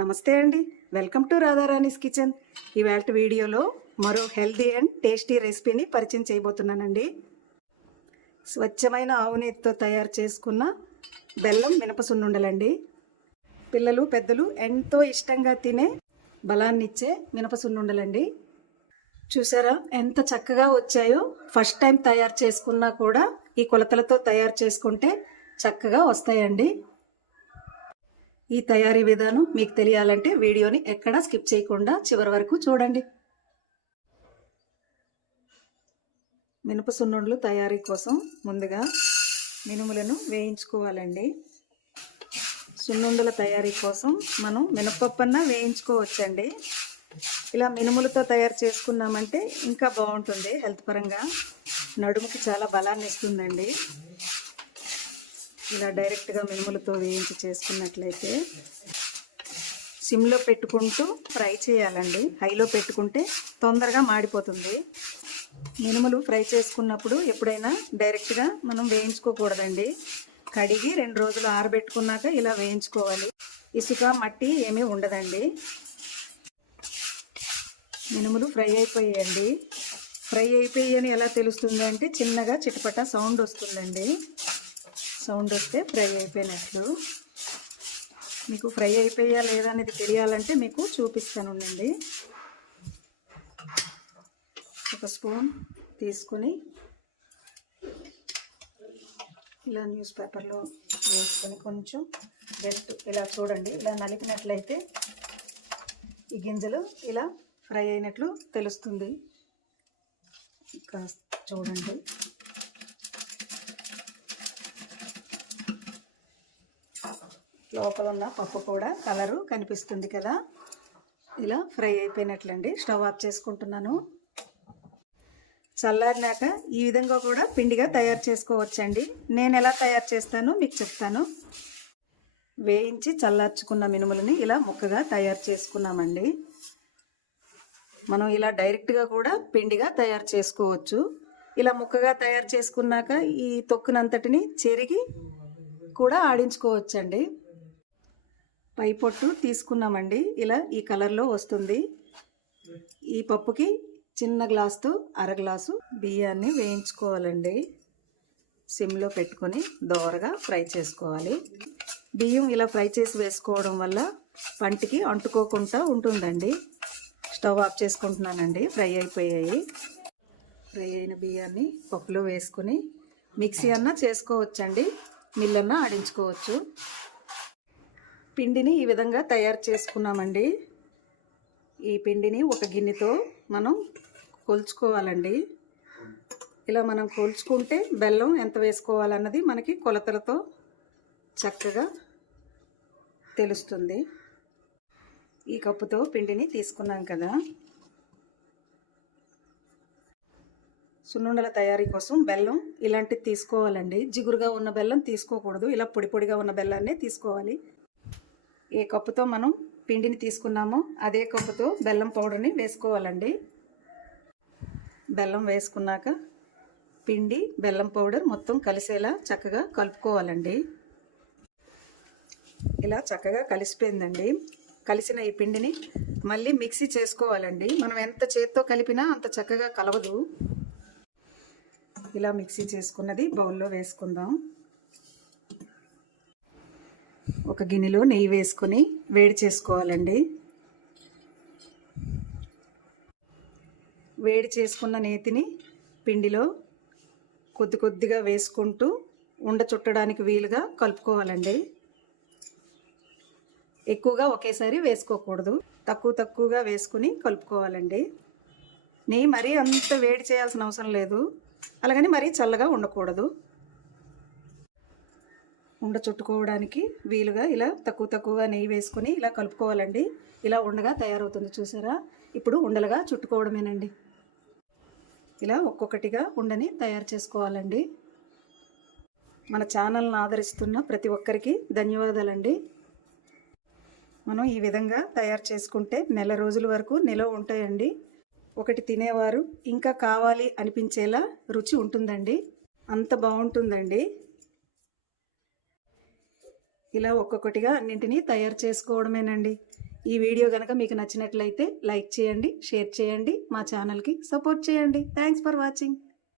నమస్తే అండి, welcome to Radharani's kitchen. ఇవాళ వీడియోలో మరో హెల్దీ అండ్ టేస్టీ రెసిపీని పరిచయం చేయబోతున్నానండి. స్వచ్ఛమైన ఆవు నెయ్యితో తయారు చేసుకున్న బెల్లం మినప సున్నుండలండి. పిల్లలు పెద్దలు ఎంతో ఇష్టంగా తినే బలాన్నిచ్చే మినప సున్నుండలండి. చూసారా ఎంత చక్కగా వచ్చాయో. ఫస్ట్ టైం తయారు చేసుకున్నా కూడా ఈ కొలతలతో తయారు చేసుకుంటే చక్కగా వస్తాయండి. ఈ తయారీ విధానం మీకు తెలియాలంటే వీడియోని ఎక్కడా స్కిప్ చేయకుండా చివరి వరకు చూడండి. మినప సున్నుండలు తయారీ కోసం ముందుగా మినుములను వేయించుకోవాలండి. సున్నుండల తయారీ కోసం మనం మినపప్పన్న వేయించుకోవచ్చండి. ఇలా మినుములతో తయారు చేసుకున్నామంటే ఇంకా బాగుంటుంది. హెల్త్ పరంగా నడుముకి చాలా బలాన్ని ఇస్తుందండి. ఇలా డైరెక్ట్గా మినుములతో వేయించి చేసుకున్నట్లయితే సిమ్లో పెట్టుకుంటూ ఫ్రై చేయాలండి. హైలో పెట్టుకుంటే తొందరగా మాడిపోతుంది. మినుములు ఫ్రై చేసుకున్నప్పుడు ఎప్పుడైనా డైరెక్ట్గా మనం వేయించుకోకూడదండి. కడిగి 2 రోజులు ఆరబెట్టుకున్నాక ఇలా వేయించుకోవాలి. ఇసుక మట్టి ఏమీ ఉండదండి. మినుములు ఫ్రై అయిపోయాయండి. ఫ్రై అయిపోయాయని ఎలా తెలుస్తుంది అంటే చిన్నగా చిటపట సౌండ్ వస్తుందండి. సౌండ్ వస్తే ఫ్రై అయిపోయినట్లు. మీకు ఫ్రై అయిపోయా లేదా అనేది తెలియాలంటే మీకు చూపిస్తానుండండి. ఒక స్పూన్ తీసుకొని ఇలా న్యూస్ పేపర్లో వేసుకొని కొంచెం జస్ట్ ఇలా చూడండి. ఇలా నలిపినట్లయితే ఈ గింజలు ఇలా ఫ్రై అయినట్లు తెలుస్తుంది. ఇంకా చూడండి. లోపల ఉన్న పప్పు కూడా కలరు కనిపిస్తుంది కదా. ఇలా ఫ్రై అయిపోయినట్లండి. స్టవ్ ఆఫ్ చేసుకుంటున్నాను. చల్లారినాక ఈ విధంగా కూడా పిండిగా తయారు చేసుకోవచ్చండి. నేను ఎలా తయారు చేస్తానో మీకు చెప్తాను. వేయించి చల్లార్చుకున్న మినుములని ఇలా ముక్కగా తయారు చేసుకున్నామండి. మనం ఇలా డైరెక్ట్గా కూడా పిండిగా తయారు చేసుకోవచ్చు. ఇలా ముక్కగా తయారు చేసుకున్నాక ఈ తొక్కునంతటిని చెరిగి కూడా ఆడించుకోవచ్చండి. పై పొట్టు తీసుకున్నామండి. ఇలా ఈ కలర్లో వస్తుంది. ఈ పప్పుకి చిన్న గ్లాసుతో 1/2 గ్లాసు బియ్యాన్ని వేయించుకోవాలండి. సిమ్లో పెట్టుకొని దోరగా ఫ్రై చేసుకోవాలి. బియ్యం ఇలా ఫ్రై చేసి వేసుకోవడం వల్ల పంటికి అంటుకోకుండా ఉంటుందండి. స్టవ్ ఆఫ్ చేసుకుంటున్నానండి. ఫ్రై అయిపోయాయి. ఫ్రై అయిన బియ్యాన్ని పప్పులో వేసుకొని మిక్సీ అన్నా చేసుకోవచ్చండి, మిల్లన్నా ఆడించుకోవచ్చు. పిండిని ఈ విధంగా తయారు చేసుకున్నామండి. ఈ పిండిని ఒక గిన్నెతో మనం కొలుచుకోవాలండి. ఇలా మనం కొలుచుకుంటే బెల్లం ఎంత వేసుకోవాలన్నది మనకి కొలతలతో చక్కగా తెలుస్తుంది. ఈ కప్పుతో పిండిని తీసుకున్నాం కదా. సున్నుండల తయారీ కోసం బెల్లం ఇలాంటిది తీసుకోవాలండి. జిగురుగా ఉన్న బెల్లం తీసుకోకూడదు. ఇలా పొడి పొడిగా ఉన్న బెల్లాన్నే తీసుకోవాలి. ఏ కప్పుతో మనం పిండిని తీసుకున్నామో అదే కప్పుతో బెల్లం పౌడర్ని వేసుకోవాలండి. బెల్లం వేసుకున్నాక పిండి బెల్లం పౌడర్ మొత్తం కలిసేలా చక్కగా కలుపుకోవాలండి. ఇలా చక్కగా కలిసిపోయిందండి. కలిసిన ఈ పిండిని మళ్ళీ మిక్సీ చేసుకోవాలండి. మనం ఎంత చేత్తో కలిపినా అంత చక్కగా కలవదు. ఇలా మిక్సీ చేసుకున్నది బౌల్లో వేసుకుందాం. ఒక గిన్నెలో నెయ్యి వేసుకొని వేడి చేసుకోవాలండి. వేడి చేసుకున్న నేతిని పిండిలో కొద్ది కొద్దిగా వేసుకుంటూ ఉండ చుట్టడానికి వీలుగా కలుపుకోవాలండి. ఎక్కువగా ఒకేసారి వేసుకోకూడదు. తక్కువగా వేసుకుని కలుపుకోవాలండి. నెయ్యి మరీ అంత వేడి చేయాల్సిన అవసరం లేదు. అలాగని మరీ చల్లగా ఉండకూడదు. ఉండ చుట్టుకోవడానికి వీలుగా ఇలా తక్కువగా నెయ్యి వేసుకొని ఇలా కలుపుకోవాలండి. ఇలా ఉండగా తయారవుతుంది. చూసారా? ఇప్పుడు ఉండలుగా చుట్టుకోవడమేనండి. ఇలా ఒక్కొక్కటిగా ఉండని తయారు చేసుకోవాలండి. మన ఛానల్ని ఆదరిస్తున్న ప్రతి ఒక్కరికి ధన్యవాదాలండి. మనం ఈ విధంగా తయారు చేసుకుంటే నెల రోజుల వరకు నిల్వ ఉంటాయండి. ఒకటి తినేవారు ఇంకా కావాలి అనిపించేలా రుచి ఉంటుందండి. అంత బాగుంటుందండి. ఇలా ఒక్కొక్కటిగా అన్నింటినీ తయారు చేసుకోవడమేనండి. ఈ వీడియో కనుక మీకు నచ్చినట్లయితే లైక్ చేయండి, షేర్ చేయండి, మా ఛానల్కి సపోర్ట్ చేయండి. Thanks for watching.